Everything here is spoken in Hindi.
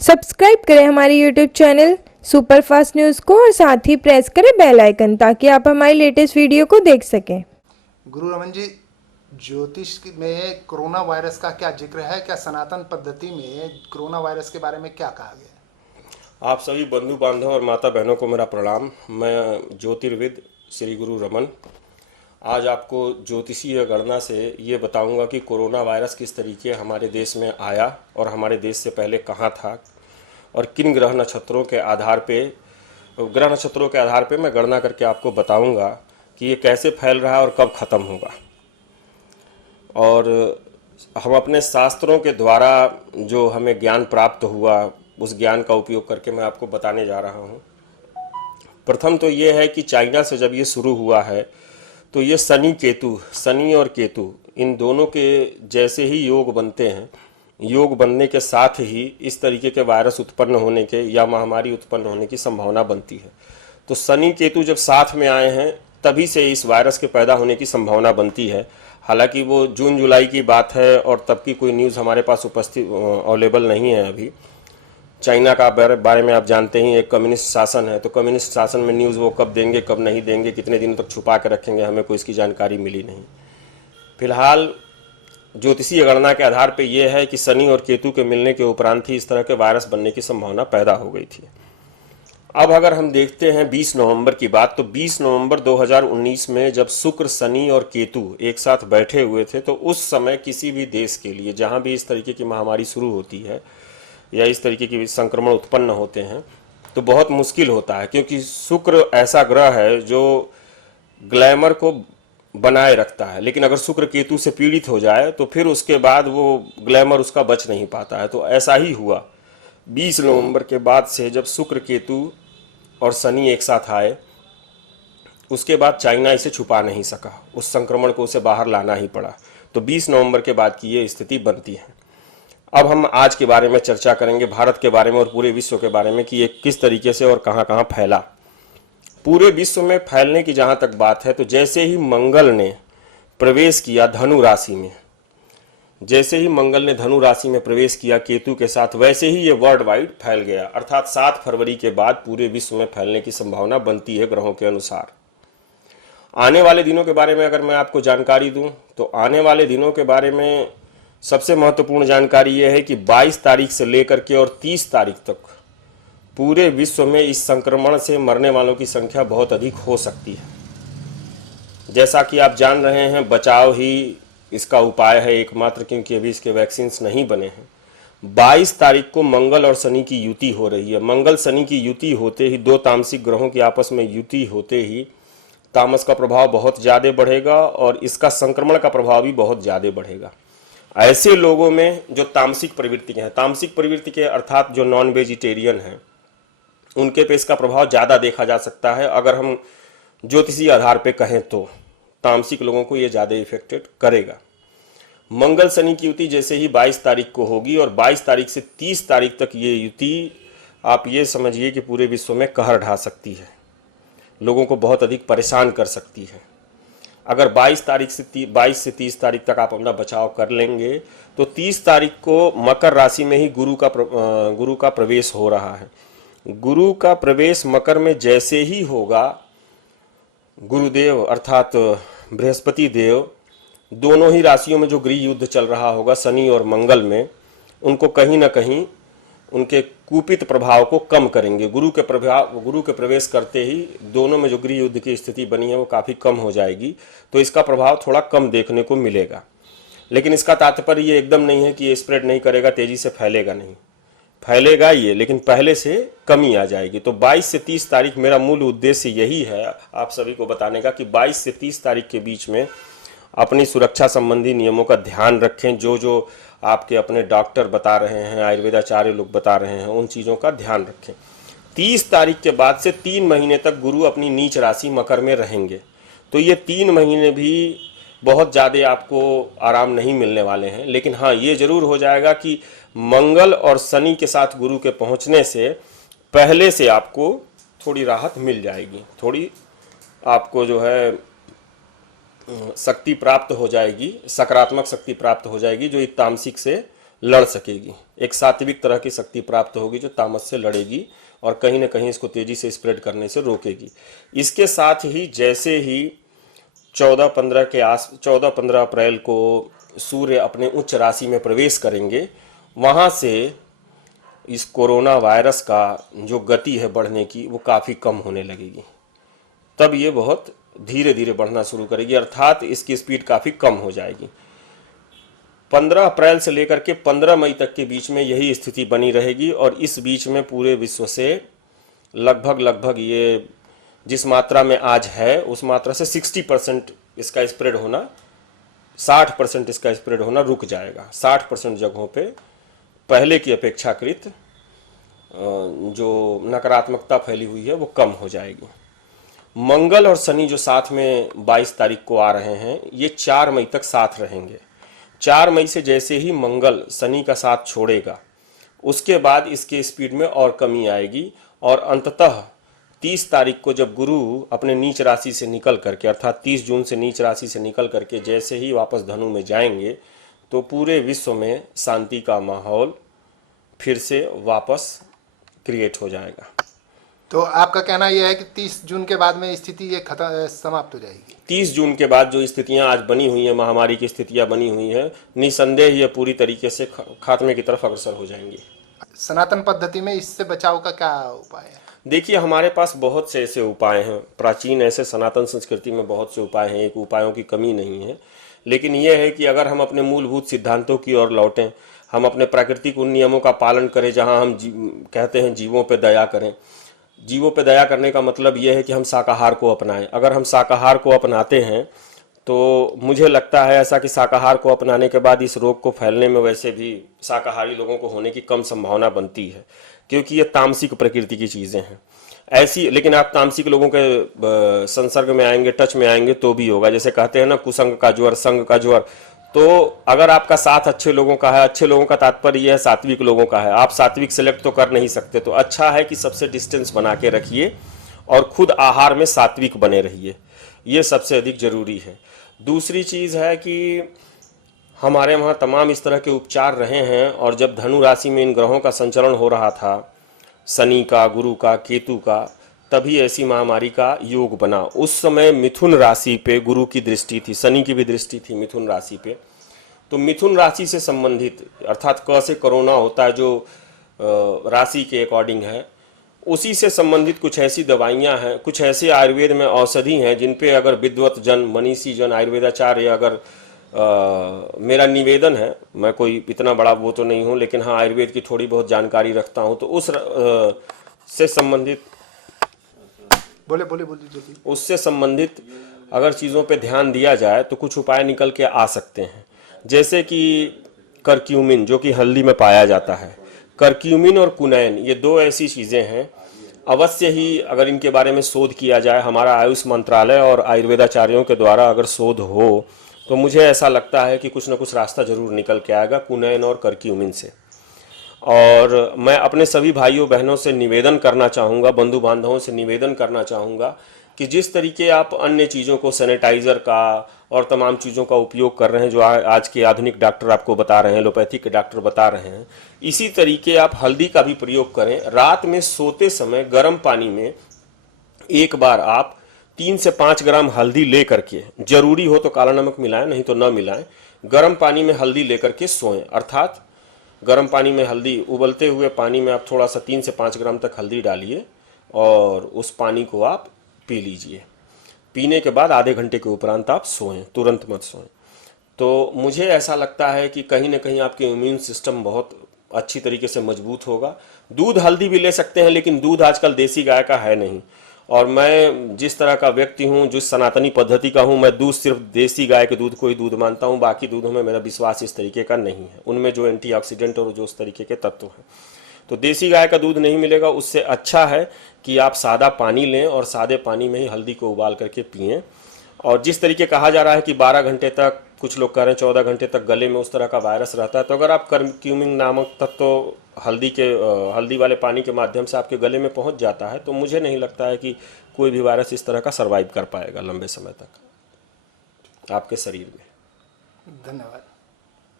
सब्सक्राइब करें हमारे यूट्यूब चैनल सुपरफास्ट न्यूज़ को और साथ ही प्रेस करें बेल आइकन ताकि आप हमारी लेटेस्ट वीडियो को देख सकें। गुरु रमन जी, ज्योतिष में कोरोना वायरस का क्या जिक्र है? क्या सनातन पद्धति में कोरोना वायरस के बारे में क्या कहा गया है? आप सभी बंधु बांधव और माता बहनों को मेरा प्रणाम। मैं ज्योतिर्विद श्री गुरु रमन आज आपको ज्योतिषीय गणना से ये बताऊंगा कि कोरोना वायरस किस तरीके हमारे देश में आया और हमारे देश से पहले कहाँ था और किन ग्रह नक्षत्रों के आधार पे मैं गणना करके आपको बताऊंगा कि ये कैसे फैल रहा है और कब ख़त्म होगा। और हम अपने शास्त्रों के द्वारा जो हमें ज्ञान प्राप्त हुआ उस ज्ञान का उपयोग करके मैं आपको बताने जा रहा हूँ। प्रथम तो ये है कि चाइना से जब ये शुरू हुआ है तो ये शनि और केतु इन दोनों के जैसे ही योग बनते हैं। योग बनने के साथ ही इस तरीके के वायरस उत्पन्न होने के या महामारी उत्पन्न होने की संभावना बनती है। तो शनि केतु जब साथ में आए हैं तभी से इस वायरस के पैदा होने की संभावना बनती है। हालांकि वो जून जुलाई की बात है और तब की कोई न्यूज़ हमारे पास अवेलेबल नहीं है अभी। चाइना का बारे में आप जानते ही एक कम्युनिस्ट शासन है, तो कम्युनिस्ट शासन में न्यूज़ वो कब देंगे कब नहीं देंगे, कितने दिनों तक छुपा के रखेंगे, हमें कोई इसकी जानकारी मिली नहीं। फिलहाल ज्योतिषीय गणना के आधार पे ये है कि शनि और केतु के मिलने के उपरांत ही इस तरह के वायरस बनने की संभावना पैदा हो गई थी। अब अगर हम देखते हैं 20 नवंबर की बात, तो 20 नवंबर 2019 में जब शुक्र, शनि और केतु एक साथ बैठे हुए थे तो उस समय किसी भी देश के लिए जहाँ भी इस तरीके की महामारी शुरू होती है या इस तरीके के संक्रमण उत्पन्न होते हैं तो बहुत मुश्किल होता है, क्योंकि शुक्र ऐसा ग्रह है जो ग्लैमर को बनाए रखता है। लेकिन अगर शुक्र केतु से पीड़ित हो जाए तो फिर उसके बाद वो ग्लैमर उसका बच नहीं पाता है। तो ऐसा ही हुआ 20 नवंबर के बाद से, जब शुक्र केतु और शनि एक साथ आए उसके बाद चाइना इसे छुपा नहीं सका, उस संक्रमण को उसे बाहर लाना ही पड़ा। तो 20 नवंबर के बाद की ये स्थिति बनती है। अब हम आज के बारे में चर्चा करेंगे, भारत के बारे में और पूरे विश्व के बारे में कि ये किस तरीके से और कहाँ कहाँ फैला। पूरे विश्व में फैलने की जहाँ तक बात है तो जैसे ही मंगल ने प्रवेश किया धनु राशि में, जैसे ही मंगल ने धनु राशि में प्रवेश किया केतु के साथ, वैसे ही ये वर्ल्ड वाइड फैल गया। अर्थात 7 फरवरी के बाद पूरे विश्व में फैलने की संभावना बनती है ग्रहों के अनुसार। आने वाले दिनों के बारे में अगर मैं आपको जानकारी दूं तो आने वाले दिनों के बारे में सबसे महत्वपूर्ण जानकारी यह है कि 22 तारीख से लेकर के और 30 तारीख तक पूरे विश्व में इस संक्रमण से मरने वालों की संख्या बहुत अधिक हो सकती है। जैसा कि आप जान रहे हैं, बचाव ही इसका उपाय है एकमात्र, क्योंकि अभी इसके वैक्सीन्स नहीं बने हैं। 22 तारीख को मंगल और शनि की युति हो रही है। मंगल शनि की युति होते ही, दो तामसिक ग्रहों की आपस में युति होते ही तामस का प्रभाव बहुत ज़्यादा बढ़ेगा और इसका संक्रमण का प्रभाव भी बहुत ज़्यादा बढ़ेगा। ऐसे लोगों में जो तामसिक प्रवृत्ति के हैं, तामसिक प्रवृत्ति के अर्थात जो नॉन वेजिटेरियन हैं, उनके पे इसका प्रभाव ज़्यादा देखा जा सकता है। अगर हम ज्योतिषीय आधार पे कहें तो तामसिक लोगों को ये ज़्यादा इफेक्टेड करेगा। मंगल शनि की युति जैसे ही 22 तारीख को होगी और 22 तारीख से 30 तारीख तक ये युति आप ये समझिए कि पूरे विश्व में कहर ढा सकती है, लोगों को बहुत अधिक परेशान कर सकती है। अगर 22 से 30 तारीख तक आप अपना बचाव कर लेंगे तो 30 तारीख को मकर राशि में ही गुरु का प्रवेश हो रहा है। गुरु का प्रवेश मकर में जैसे ही होगा, गुरुदेव अर्थात बृहस्पति देव दोनों ही राशियों में जो गृह युद्ध चल रहा होगा शनि और मंगल में, उनको कहीं ना कहीं उनके कुपित प्रभाव को कम करेंगे। गुरु के प्रवेश करते ही दोनों में जो गृह युद्ध की स्थिति बनी है वो काफ़ी कम हो जाएगी। तो इसका प्रभाव थोड़ा कम देखने को मिलेगा। लेकिन इसका तात्पर्य ये एकदम नहीं है कि ये स्प्रेड नहीं करेगा, तेज़ी से फैलेगा नहीं, फैलेगा ये, लेकिन पहले से कमी आ जाएगी। तो 22 से 30 तारीख मेरा मूल उद्देश्य यही है आप सभी को बताने का कि 22 से 30 तारीख के बीच में अपनी सुरक्षा संबंधी नियमों का ध्यान रखें। जो आपके अपने डॉक्टर बता रहे हैं, आयुर्वेदाचार्य लोग बता रहे हैं, उन चीज़ों का ध्यान रखें। 30 तारीख के बाद से 3 महीने तक गुरु अपनी नीच राशि मकर में रहेंगे। तो ये 3 महीने भी बहुत ज़्यादा आपको आराम नहीं मिलने वाले हैं। लेकिन हाँ, ये ज़रूर हो जाएगा कि मंगल और शनि के साथ गुरु के पहुँचने से पहले से आपको थोड़ी राहत मिल जाएगी, थोड़ी आपको जो है शक्ति प्राप्त हो जाएगी, सकारात्मक शक्ति प्राप्त हो जाएगी जो तामसिक से लड़ सकेगी। एक सात्विक तरह की शक्ति प्राप्त होगी जो तामस से लड़ेगी और कहीं ना कहीं इसको तेजी से स्प्रेड करने से रोकेगी। इसके साथ ही जैसे ही 14-15 अप्रैल को सूर्य अपने उच्च राशि में प्रवेश करेंगे, वहाँ से इस कोरोना वायरस का जो गति है बढ़ने की वो काफ़ी कम होने लगेगी। तब ये बहुत धीरे धीरे बढ़ना शुरू करेगी, अर्थात इसकी स्पीड काफ़ी कम हो जाएगी। 15 अप्रैल से लेकर के 15 मई तक के बीच में यही स्थिति बनी रहेगी और इस बीच में पूरे विश्व से लगभग ये जिस मात्रा में आज है उस मात्रा से 60% इसका स्प्रेड होना, 60% इसका स्प्रेड होना रुक जाएगा। 60% जगहों पे पहले की अपेक्षाकृत जो नकारात्मकता फैली हुई है वो कम हो जाएगी। मंगल और शनि जो साथ में 22 तारीख को आ रहे हैं, ये 4 मई तक साथ रहेंगे। 4 मई से जैसे ही मंगल शनि का साथ छोड़ेगा, उसके बाद इसके स्पीड में और कमी आएगी और अंततः 30 तारीख को जब गुरु अपने नीच राशि से निकल करके, अर्थात 30 जून से नीच राशि से निकल करके जैसे ही वापस धनु में जाएंगे, तो पूरे विश्व में शांति का माहौल फिर से वापस क्रिएट हो जाएगा। तो आपका कहना यह है कि 30 जून के बाद में स्थिति ये समाप्त हो जाएगी? 30 जून के बाद जो स्थितियां आज बनी हुई हैं, महामारी की स्थितियां बनी हुई हैं, निसंदेह ये पूरी तरीके से खात्मे की तरफ अग्रसर हो जाएंगी। सनातन पद्धति में इससे बचाव का क्या उपाय है? देखिए, हमारे पास बहुत से ऐसे उपाय हैं, प्राचीन ऐसे सनातन संस्कृति में बहुत से उपाय हैं, एक उपायों की कमी नहीं है। लेकिन यह है कि अगर हम अपने मूलभूत सिद्धांतों की ओर लौटें, हम अपने प्राकृतिक उन नियमों का पालन करें जहां हम कहते हैं जीवों पे दया करें। जीवों पे दया करने का मतलब यह है कि हम शाकाहार को अपनाएं। अगर हम शाकाहार को अपनाते हैं तो मुझे लगता है ऐसा कि शाकाहार को अपनाने के बाद इस रोग को फैलने में वैसे भी शाकाहारी लोगों को होने की कम संभावना बनती है, क्योंकि ये तामसिक प्रकृति की चीज़ें हैं ऐसी। लेकिन आप तामसिक लोगों के संसर्ग में आएंगे, टच में आएंगे तो भी होगा। जैसे कहते हैं ना, कुसंग का ज्वर, संग का ज्वर। तो अगर आपका साथ अच्छे लोगों का है, अच्छे लोगों का तात्पर्य यह है सात्विक लोगों का है, आप सात्विक सेलेक्ट तो कर नहीं सकते, तो अच्छा है कि सबसे डिस्टेंस बना के रखिए और खुद आहार में सात्विक बने रहिए, ये सबसे अधिक जरूरी है। दूसरी चीज़ है कि हमारे वहाँ तमाम इस तरह के उपचार रहे हैं, और जब धनु राशि में इन ग्रहों का संचरण हो रहा था, शनि का, गुरु का, केतु का, तभी ऐसी महामारी का योग बना। उस समय मिथुन राशि पे गुरु की दृष्टि थी, शनि की भी दृष्टि थी मिथुन राशि पे। तो मिथुन राशि से संबंधित, अर्थात क से कोरोना होता है जो राशि के अकॉर्डिंग है, उसी से संबंधित कुछ ऐसी दवाइयां हैं, कुछ ऐसे आयुर्वेद में औषधि हैं जिन पे अगर विद्वत जन, मनीषी जन, आयुर्वेदाचार्य, अगर मेरा निवेदन है, मैं कोई इतना बड़ा वो तो नहीं हूँ, लेकिन हाँ आयुर्वेद की थोड़ी बहुत जानकारी रखता हूँ, तो उस से संबंधित बोले उससे संबंधित अगर चीज़ों पे ध्यान दिया जाए तो कुछ उपाय निकल के आ सकते हैं। जैसे कि करक्यूमिन, जो कि हल्दी में पाया जाता है, करक्यूमिन और कुनैन, ये दो ऐसी चीज़ें हैं, अवश्य ही अगर इनके बारे में शोध किया जाए, हमारा आयुष मंत्रालय और आयुर्वेदाचार्यों के द्वारा अगर शोध हो, तो मुझे ऐसा लगता है कि कुछ ना कुछ रास्ता जरूर निकल के आएगा कुनैन और करक्यूमिन से। और मैं अपने सभी भाइयों बहनों से निवेदन करना चाहूँगा, बंधु बांधवों से निवेदन करना चाहूँगा कि जिस तरीके आप अन्य चीज़ों को, सैनिटाइज़र का और तमाम चीज़ों का उपयोग कर रहे हैं, जो आज के आधुनिक डॉक्टर आपको बता रहे हैं, एलोपैथिक के डॉक्टर बता रहे हैं, इसी तरीके आप हल्दी का भी प्रयोग करें। रात में सोते समय गर्म पानी में एक बार आप 3 से 5 ग्राम हल्दी ले करके, जरूरी हो तो काला नमक मिलाएं, नहीं तो न मिलाएं, गर्म पानी में हल्दी लेकर के सोएं। अर्थात गर्म पानी में हल्दी, उबलते हुए पानी में आप थोड़ा सा 3 से 5 ग्राम तक हल्दी डालिए और उस पानी को आप पी लीजिए। पीने के बाद आधे घंटे के उपरांत आप सोएं, तुरंत मत सोएं। तो मुझे ऐसा लगता है कि कहीं ना कहीं आपके इम्यून सिस्टम बहुत अच्छी तरीके से मजबूत होगा। दूध हल्दी भी ले सकते हैं, लेकिन दूध आजकल देसी गाय का है नहीं, और मैं जिस तरह का व्यक्ति हूँ, जिस सनातनी पद्धति का हूँ, मैं दूध सिर्फ देसी गाय के दूध को ही दूध मानता हूँ। बाकी दूधों में मेरा विश्वास इस तरीके का नहीं है, उनमें जो एंटीऑक्सीडेंट और जो उस तरीके के तत्व हैं। तो देसी गाय का दूध नहीं मिलेगा, उससे अच्छा है कि आप सादा पानी लें और सादे पानी में ही हल्दी को उबाल करके पिएं। और जिस तरीके कहा जा रहा है कि 12 घंटे तक, कुछ लोग कह रहे हैं 14 घंटे तक गले में उस तरह का वायरस रहता है, तो अगर आप करक्यूमिन नामक तत्व हल्दी वाले पानी के माध्यम से आपके गले में पहुंच जाता है, तो मुझे नहीं लगता है कि कोई भी वायरस इस तरह का सर्वाइव कर पाएगा लंबे समय तक आपके शरीर में। धन्यवाद।